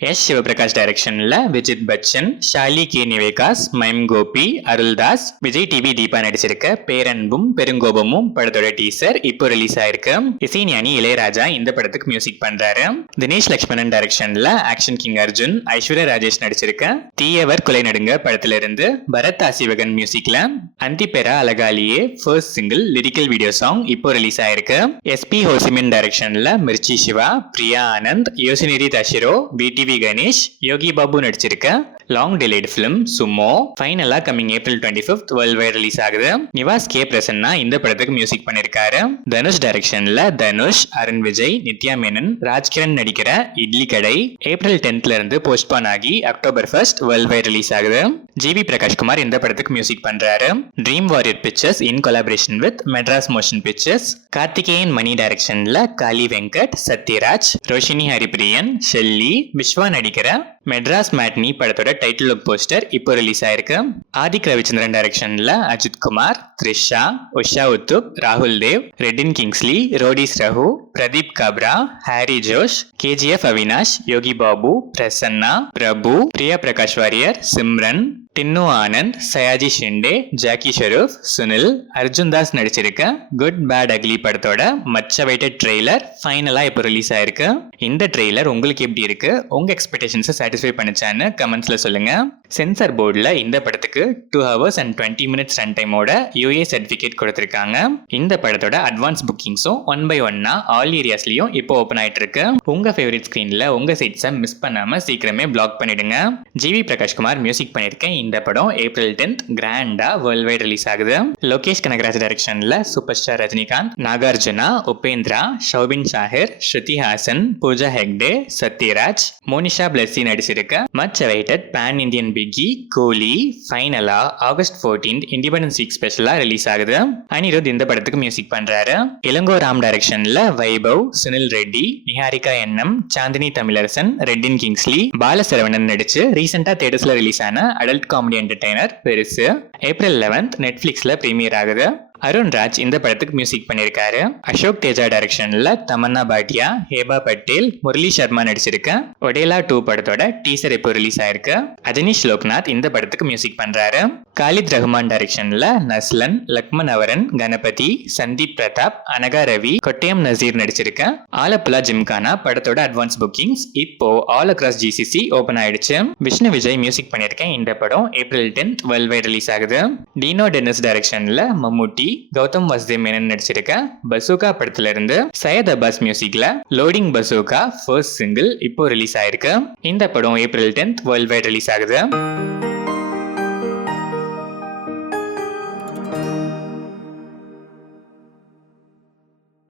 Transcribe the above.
S Sivaprakash டைரக்ஷன்ல Vijith Bachchan, Shali K Nivekas, Mime Gopi, Aruldoss, Vijay TV Deepa நடிச்சிருக்க பேரன்பும் பெருங்கோபமும் படத்தோட டீசர் இப்போ ரிலீஸ் ஆயிருக்கு. இசைஞானி இளையராஜா இந்த படத்துக்கு மியூசிக் பண்றாரு. தினேஷ் லட்சுமணன் டைரக்ஷன்ல ஆக்ஷன் கிங் அர்ஜுன், ஐஸ்வர்யா ராஜேஷ் நடிச்சிருக்க தீயவர் குலை நடுங்க படத்துல இருந்து பரத் ஆசிவகன் மியூசிக்ல அந்திபெரா அலகாலியே first single lyrical video song இப்போ ரிலீஸ் ஆயிருக்கு. எஸ்பி ஹோசிமின் டைரக்ஷன்ல மிர்ச்சி சிவா, பிரியா ஆனந்த், யோசினிரி தஷிரோ, பிடி கணேஷ், யோகி பாபு நடிச்சிருக்க லாங் டிலேட் பிலிம் சுமோ ஃபைனலா coming April 25th world white release ஆகுது. நிவாஸ் கே பிரசன்னா இந்த படத்துக்கு மியூசிக் பண்ணிருக்காரு. தனுஷ் டைரக்ஷன்ல தனுஷ், அருண் விஜய், நித்யா மேனன், ராஜ்கிரண் நடிக்கிற இட்லி கடை ஏப்ரல் 10th இருந்து போஸ்ட்பான் ஆகி October 1st world wide release ஆகுது. ஜிவி பிரகாஷ் குமார் இந்த படத்துக்கு மியூசிக் பண்றாரு. Dream Warrior Pictures in collaboration with Madras Motion Pictures. Karthikeyan Mani டைரக்ஷன்ல காளி வெங்கட், சத்யராஜ், ரோஷினி ஹரிபிரியன், ஷெல்லி, விஸ்வா நடிக்கிற மெட்ராஸ் மேட்னி படத்தோட டைட்டில் லுக் போஸ்டர் இப்போ ரிலீஸ் ஆயிருக்கு. ஆதிக் ரவிச்சந்திரன் டைரக்ஷன்ல அஜித் குமார், த்ரிஷா, உஷா உத்துப், ராகுல் Dev, Redin Kingsley, Roadies Raghu, Pradeep Kabra, Harry Josh, KGF Avinash, Yogi Babu, Prasanna, Prabhu, Priya Prakash Varrier, Simran, Tinnu Anand, Sayaji Shinde, Jackie Shroff, Sunil, Arjun Das நடிச்சிருக்க குட் பேட் அக்லி படத்தோட மச்ச வெயிட்டட் ட்ரெய்லர் ஃபைனலா இப்போ ரிலீஸ் ஆயிருக்கு. இந்த ட்ரெய்லர் உங்களுக்கு எப்படி இருக்கு, உங்க எக்ஸ்பெக்டேஷன்ஸை சாட்டிஸ்ஃபை பண்ணுச்சான்னு கமெண்ட்ஸ்ல சொல்லுங்க. சென்சார் போர்டில் இந்த படத்துக்கு 2 hours and 20 minutes ரன் டைமோட யூஏ சர்டிஃபிகேட் கொடுத்திருக்காங்க. இந்த படத்தோட அட்வான்ஸ் புக்கிங்ஸும் 1 by 1 ஆல் ஏரியாஸ்லயும் இப்போ ஓப்பன் ஆயிட்டு இருக்கு. உங்க ஃபேவரட் ஸ்கிரீன்ல உங்க சீட்ஸை மிஸ் பண்ணாம சீக்கிரமே பிளாக் பண்ணிடுங்க. ஜிவி பிரகாஷ் குமார் மியூசிக் பண்ணிருக்கேன். இந்த படம் ஏப்ரல் 10th கிராண்டா வேர்ல்ட் வைட் ரிலீஸ் ஆகுது. லோகேஷ் கனகராஜ் டைரக்ஷன்ல சூப்பர் ஸ்டார் ரஜினிகாந்த், நாகார்ஜுனா, உபேந்திரா, ஷௌபின் ஷாஹிர், ஸ்ருதி ஹாசன், பூஜா ஹெக்டே, சத்யராஜ், மோனிஷா பிளஸ்ஸி நடிச்சிருக்க much awaited pan Indian biggie Coolie ஃபைனலா ஆகஸ்ட் 14th இண்டிபெண்டன்ஸ் வீக் ஸ்பெஷலா ரிலீஸ் ஆகுது. அனிருத் இந்த படத்துக்கு மியூசிக் பண்றாரு. இளங்கோ ராம் டைரக்ஷன்ல வைபவ், சுனில் ரெட்டி, நிஹாரிகா என்எம், சாந்தினி தமிழரசன், ரெட்டின் கிங்ஸ்லி, பாலசரவணன் நடிச்சு ரீசெண்டா தியேட்டர்ஸ்ல ரிலீஸ் ஆன adult comedy entertainer Perusu April 11th நெட்ஃபிளிக்ஸ்ல பிரீமியர் ஆகுது. அருண் ராஜ் இந்த படத்துக்கு மியூசிக் பண்ணிருக்காரு. அசோக் தேஜா டைரக்ஷன்ல தமன்னா பாட்டியா, ஹேபா பட்டேல், முரளி சர்மா நடிச்சிருக்க ஒடேலா 2 படத்தோட டீசர் இப்போ ரிலீஸ் ஆயிருக்கு. அஜனிஷ் லோக்நாத் இந்த படத்துக்கு மியூசிக் பண்றாரு. காலித் ரஹ்மான் டைரக்ஷன்ல நஸ்லன், லக்மன் அவரன், கணபதி, சந்தீப் பிரதாப், அனகா ரவி, கொட்டயம் நசீர் நடிச்சிருக்க ஆலப்புழா ஜிம்கானா படத்தோட அட்வான்ஸ் புக்கிங்ஸ் இப்போ ஆல் அக்ராஸ் ஜிசிசி ஓபன் ஆயிடுச்சு. விஷ்ணு விஜய் மியூசிக் பண்ணிருக்கேன். இந்த படம் April 10th world wide release ஆகுது. டீனோ டென்னிஸ் டைரக்ஷன்ல மம்முட்டி, கௌதம் வாசுதேவ் மேனன் நடிச்சிருக்க பசூகா படத்துல இருந்து சையத் அப்பாஸ் மியூசிக்ல லோடிங் பசூகா ஃபர்ஸ்ட் சிங்கிள் இப்போ ரிலீஸ் ஆயிருக்கு. இந்த படம் April 10th world wide release ஆகுது.